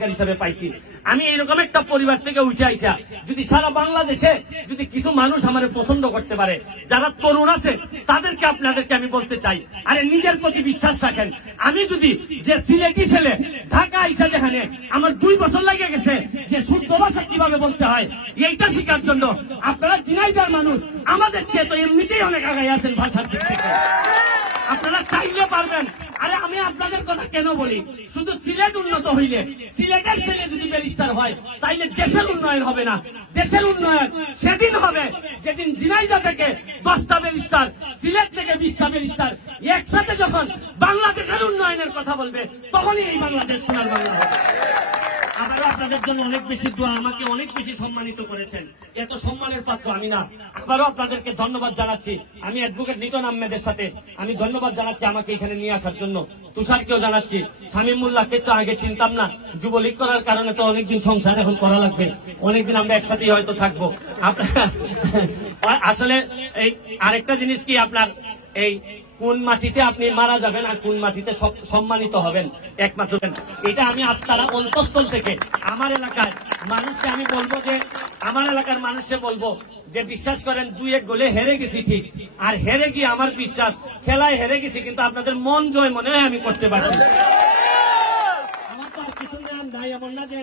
হিসাবে পাইছি। আমি এরকম একটা পরিবার থেকে উঠে আইসা যদি সারা বাংলাদেশে যদি কিছু মানুষ আমার পছন্দ করতে পারে, যারা তরুণ আছে তাদেরকে আপনাদেরকে আমি বলতে চাই, আরে নিজের প্রতি বিশ্বাস রাখেন। আমি যদি যে সিলেটি ছেলে ঢাকা আইসা যেখানে আমার 2 বছর লাগে গেছে যে শুদ্ধ ভাষা কিভাবে বলতে হয় এইটা শেখার জন্য, আপনারা ঝিনাইদহের মানুষ আমাদের চেয়ে তো এমনিতেই অনেক আগাই আছেন ভাষার দিক থেকে, আপনারা চাইলে পারবেন। আরে আমি আপনাদের কথা কেন বলি, শুধু সিলেট উন্নত হইলে, সিলেটের ছেলে যদি ব্যারিস্টার হয় তাইলে দেশের উন্নয়ন হবে না। দেশের উন্নয়ন সেদিন হবে যেদিন ঝিনাইদহ থেকে 10টা ব্যারিস্টার, সিলেট থেকে 20টা ব্যারিস্টার একসাথে যখন বাংলাদেশের উন্নয়নের কথা বলবে, তখনই এই বাংলাদেশ সোনার বাংলা হবে। আবারও আপনাদের জন্য অনেক বেশি দোয়া, আমাকে অনেক বেশি সম্মানিত করেছেন, এত সম্মানের পাত্র আমি না। আবারও আপনাদেরকে ধন্যবাদ জানাচ্ছি। আমি অ্যাডভোকেট লিটন আহমেদের সাথে আমি ধন্যবাদ জানাচ্ছি আমাকে এখানে নিয়ে আসার জন্য। তুষারকেও জানাচ্ছি, শামীমুল্লাহকে তো আগে চিনতাম না, যুবলীগ করার কারণে তো অনেকদিন সংসার এখন করা লাগবে, অনেকদিন আমরা একসাথেই হয়তো থাকবো। আসলে এই আরেকটা জিনিস কি, আপনার এই কোন মাটিতে আপনি মারা যাবেন আর কোন মাটিতে সম্মানিত হবেন একমাত্র এটা আমি আপনারা অন্তঃস্থল থেকে আমার এলাকার মানুষকে আমি বলবো, যে আমার এলাকার মানুষকে বলবো যে বিশ্বাস করেন 2-1 গোলে হেরে গেছি ঠিক, আর হেরে গিয়ে আমার বিশ্বাস খেলায় হেরে গেছি, কিন্তু আপনাদের মন জয় মনে হয় আমি করতে পারছি। আমার তো আর কিছু নাম নাই, এমন না যে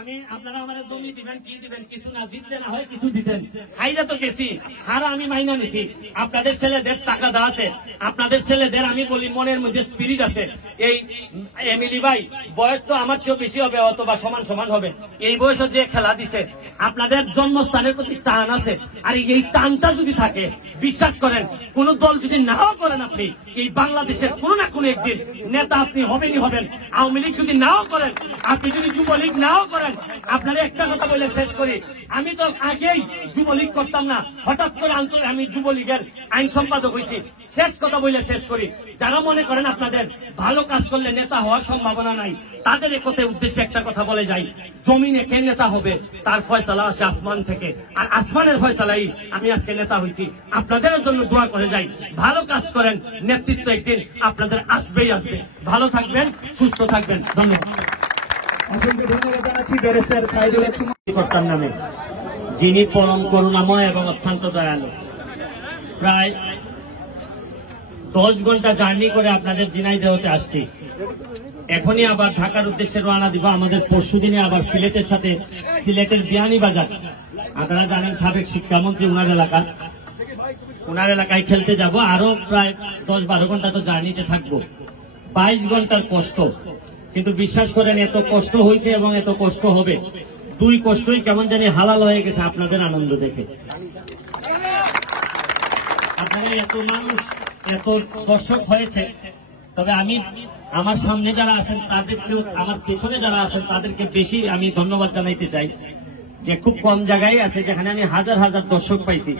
আমি আপনারা আমার জমি দিবেন কি দিবেন, কিছু না, জিতলে না হয় কিছু দিতেন। হাইরা তো গেছি, হারা আমি মাইনা নিছি। আপনাদের ছেলেদের টাকা দেওয়া আছে, আপনাদের ছেলেদের আমি বলি মনের মধ্যে স্পিরিট আছে। এই এমিলি ভাই বয়স তো আমার চেয়েও বেশি হবে, অথবা সমান সমান হবে। এই বয়সে যে খেলা দিছে, আপনাদের জন্মস্থানের প্রতি টান আছে, আর এই টানটা যদি থাকে, বিশ্বাস করেন কোন দল যদি নাও করেন আপনি, এই বাংলাদেশের কোনো না কোনো একদিন নেতা আপনি হবেনই হবেন। আওয়ামী লীগ যদি নাও করেন, আপনি যদি যুবলীগ নাও করেন, আপনারা একটা কথা বলে শেষ করি, আমি তো আগেই যুবলীগ করতাম না, হঠাৎ করে আমি যুবলীগের আইন সম্পাদক হয়েছি। শেষ কথা বলে শেষ করি, যারা মনে করেন আপনাদের ভালো কাজ করলে নেতা হওয়ার সম্ভাবনা নাই, তাদের একথায় উদ্দেশ্যে একটা কথা বলে যাই, জমিনে কে নেতা হবে তার ফয়সালা আসে আসমান থেকে, আর আসমানের ফয়সালাই আমি আজকে নেতা হয়েছি। আপনাদের জন্য দোয়া করে যাই, ভালো কাজ করেন, নেতৃত্ব একদিন আপনাদের আসবেই আসবে। ভালো থাকবেন, সুস্থ থাকবেন, ধন্যবাদ। অসংখ্য ধন্যবাদ জানাচ্ছি ব্যারিস্টার সাইদুল করতাম নামে, যিনি পরম করুণাময় এবং অত্যন্ত দয়ালু। প্রায় 10 ঘন্টা জার্নি করে আপনাদের ঝিনাইদহতে আসছি, এখনই আবার ঢাকার উদ্দেশ্যে রওনা দিব। আমাদের পরশুদিনে আবার সিলেটের সাথে, সিলেটের বিয়ানীবাজার, আপনারা জানেন সাবেক শিক্ষামন্ত্রী ওনার এলাকায় খেলতে যাব। আরো প্রায় 10-12 ঘন্টা তো জার্নিতে থাকবো, 22 ঘন্টার কষ্ট। কিন্তু বিশ্বাস করেন এত কষ্ট হয়েছে এবং এত কষ্ট হবে, 2 কষ্টই কেমন জানি হালাল হয়ে গেছে আপনাদের আনন্দ দেখে। আপনারা এত মানুষ, এত দর্শক হয়েছে, তবে আমি আমার সামনে যারা আছেন তাদের চেয়েও আমার পেছনে যারা আছেন তাদেরকে বেশি আমি ধন্যবাদ জানাইতে চাই, যে খুব কম জায়গায় আছে যেখানে আমি হাজার হাজার দর্শক পাইছি,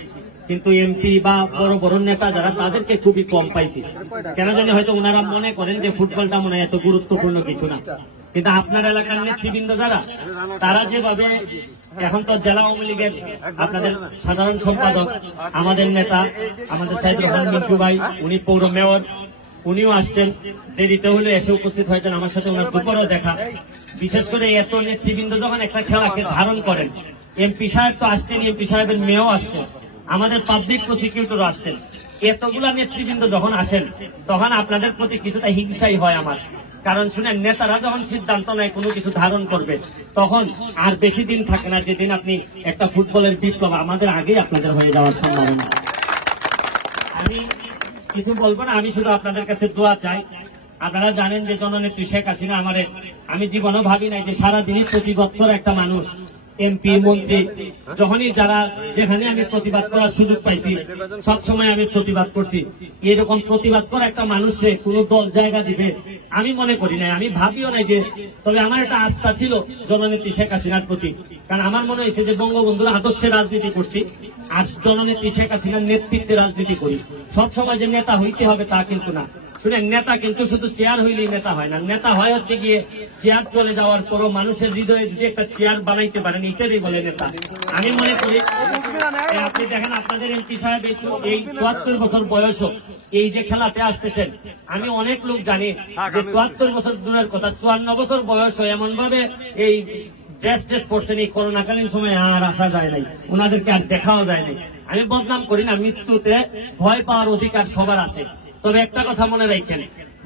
কিন্তু এমপি বা বড় বড় নেতা যারা তাদেরকে খুবই কম পাইছি। কেন জানি হয়তো ওনারা মনে করেন যে ফুটবলটা মনে হয় এত গুরুত্বপূর্ণ কিছু না, কিন্তু আপনার এলাকার নেতৃবৃন্দ যারা, তারা যেভাবে, এখন তো জেলা আওয়ামী লীগের আপনাদের সাধারণ সম্পাদক, আমাদের নেতা, আমাদের সাইদুর রহমান মিন্টু ভাই, উনি পৌর মেয়র, উনিও আসছেন, দেরিতে হলে এসে উপস্থিত হয়েছেন, আমার সাথে ওনার দুপুরও দেখা। বিশেষ করে এত নেতৃবৃন্দ যখন একটা খেলাকে ধারণ করেন, এমপি সাহেব তো আসছেন, এমপি সাহেবের মেয়েও আসছেন, আমাদের পাবলিক প্রসিকিউটরও আসছেন, এতগুলা নেতৃবৃন্দ যখন আসেন, তখন আপনাদের প্রতি কিছুটা হিংসাই হয় আমার। কারণ শুনেন, নেতারা যখন সিদ্ধান্ত নেয় কোনো কিছু ধারণ করবে, তখন আর বেশি দিন থাকে না যেদিন আপনি একটা ফুটবলের বিপ্লব আমাদের আগেই আপনাদের হয়ে যাওয়ার সম্ভাবনা। আমি কিছু বলবো না, আমি শুধু আপনাদের কাছে দোয়া চাই। আপনারা জানেন যে জননেত্রী শেখ হাসিনা আমি জীবনও ভাবি নাই যে সারাদিনই প্রতিবাদ করে একটা মানুষ, এমপি মন্ত্রী, যখনই যারা যেখানে আমি প্রতিবাদ করার সুযোগ পাইছি সবসময় আমি প্রতিবাদ করছি। এরকম প্রতিবাদ করা একটা মানুষে কোন দল জায়গা দিবে আমি মনে করি নাই, আমি ভাবিও নাই যে। তবে আমার একটা আস্থা ছিল জননেত্রী শেখ হাসিনার প্রতি, কারণ আমার মনে হয়েছে যে বঙ্গবন্ধুর আদর্শে রাজনীতি করছি, আর জননেত্রী শেখ হাসিনার নেতৃত্বে রাজনীতি করি। সবসময় যে নেতা হইতে হবে তা কিন্তু না, শুনেন, নেতা কিন্তু শুধু চেয়ার হইলেই নেতা হয় না। নেতা হয় হচ্ছে গিয়ে চেয়ার চলে যাওয়ার পরও মানুষের হৃদয়ে যদি একটা চেয়ার বানাইতে পারেন, এটারই বলে নেতা। আমি মনে করি আপনি দেখেন আপনাদের এমপি সাহেব এই 74 বছর বয়সও এই যে খেলাতে আসতেছেন, আমি অনেক লোক জানি যে 74 বছর দূরের কথা 54 বছর বয়সও এমন ভাবে এই ড্রেস পড়ছেন, এই করোনাকালীন সময় আর আসা যায় নাই, ওনাদেরকে আর দেখাও যায় নাই। আমি বদনাম করি না, মৃত্যুতে ভয় পাওয়ার অধিকার সবার আছে। তবে একটা কথা মনে রাখেন,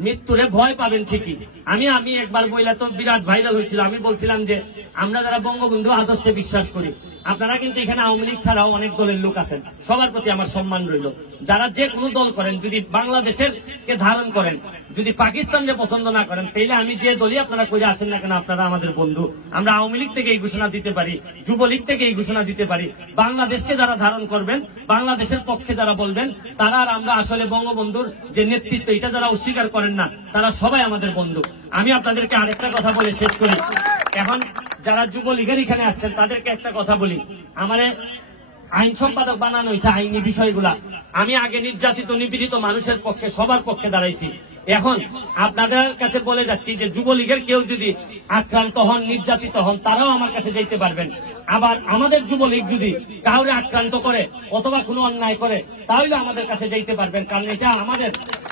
মৃত্যুরে ভয় পাবেন ঠিকই। আমি একবার বইলা তো বিরাট ভাইরাল হয়েছিল, আমি বলছিলাম যে আমরা যারা বঙ্গবন্ধু আদর্শে বিশ্বাস করি, আপনারা কিন্তু এখানে আওয়ামী লীগ ছাড়াও অনেক দলের লোক আছেন, সবার প্রতি আমার সম্মান রইল। যারা যে কোনো দল করেন, যদি বাংলাদেশের কে ধারণ করেন, যদি পাকিস্তানকে পছন্দ না করেন, তাইলে আমি যে দলই আপনারা করে আসেন না কেন, আপনারা আমাদের বন্ধু। আমরা আওয়ামী লীগ থেকে এই ঘোষণা দিতে পারি, যুবলীগ থেকে এই ঘোষণা দিতে পারি। বাংলাদেশকে যারা ধারণ করবেন, বাংলাদেশের পক্ষে যারা বলবেন, তারা আর আমরা আসলে বঙ্গবন্ধুর যে নেতৃত্ব, এটা যারা অস্বীকার করেন না, তারা সবাই আমাদের বন্ধু। আমি আপনাদেরকে আরেকটা কথা বলে শেষ করি। এখন যারা যুবলীগের এখানে আসছেন তাদেরকে একটা কথা বলি, আমাদের আইন সম্পাদক বানানো হয়েছে আইনি বিষয়গুলা। আমি আগে নির্যাতিত নিপীড়িত মানুষের পক্ষে, সবার পক্ষে দাঁড়াইছি। এখন আপনাদের কাছে বলে যাচ্ছি যে যুবলীগের কেউ যদি আক্রান্ত হন, নির্যাতিত হন, তারাও আমার কাছে যেতে পারবেন। আবার আমাদের যুবলীগ যদি কাউরে আক্রান্ত করে অথবা কোনো অন্যায় করে, তাহলে আমাদের কাছে যেতে পারবেন। কারণ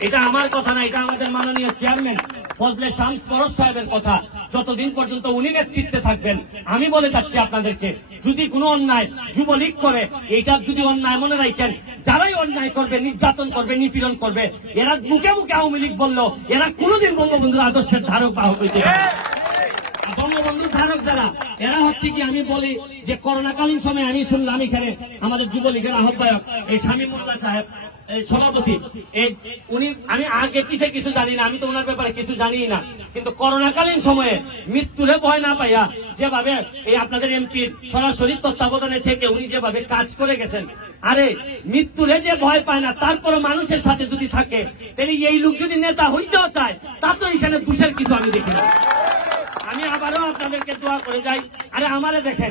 এটা আমার কথা না, এটা আমাদের মাননীয় চেয়ারম্যান ফজলে শামস পরশ সাহেবের কথা। যতদিন পর্যন্ত উনি নেতৃত্বে থাকবেন, আমি বলে যাচ্ছি আপনাদেরকে, যদি কোনো অন্যায় যুবলীগ করে, এটা যদি অন্যায় মনে রাখেন, যারাই অন্যায় করবে, নির্যাতন করবে, নিপীড়ন করবে, এরা মুখে মুখে আওয়ামী লীগ বললো, এরা কোনোদিন বঙ্গবন্ধুর আদর্শের ধারক বাহক হইতে পারে। বঙ্গবন্ধুর ধারক যারা, এরা হচ্ছে কি, আমি বলি যে করোনাকালীন সময় আমি শুনলাম এখানে আমাদের যুবলীগের আহ্বায়ক এই শামীমুল্লাহ সাহেব সভাপতি, আমি আগে পিছিয়ে কিছু জানি না, আমি তো ওনার ব্যাপারে কিছু জানি না, কিন্তু করোনাকালীন সময়ে মৃত্যুরে ভয় না পাইয়া যেভাবে এই আপনাদের এমপির সরাসরি তত্ত্বাবধানে থেকে উনি যেভাবে কাজ করে গেছেন, আরে মৃত্যুরে যে ভয় পায় না, তারপরে মানুষের সাথে যদি থাকে, তাহলে এই লোক যদি নেতা হইতেও চায়, তা তো এখানে দোষের কিছু আমি দেখি না। আমি আবারও আপনাদেরকে দোয়া করে যাই, আরে আমারে দেখেন।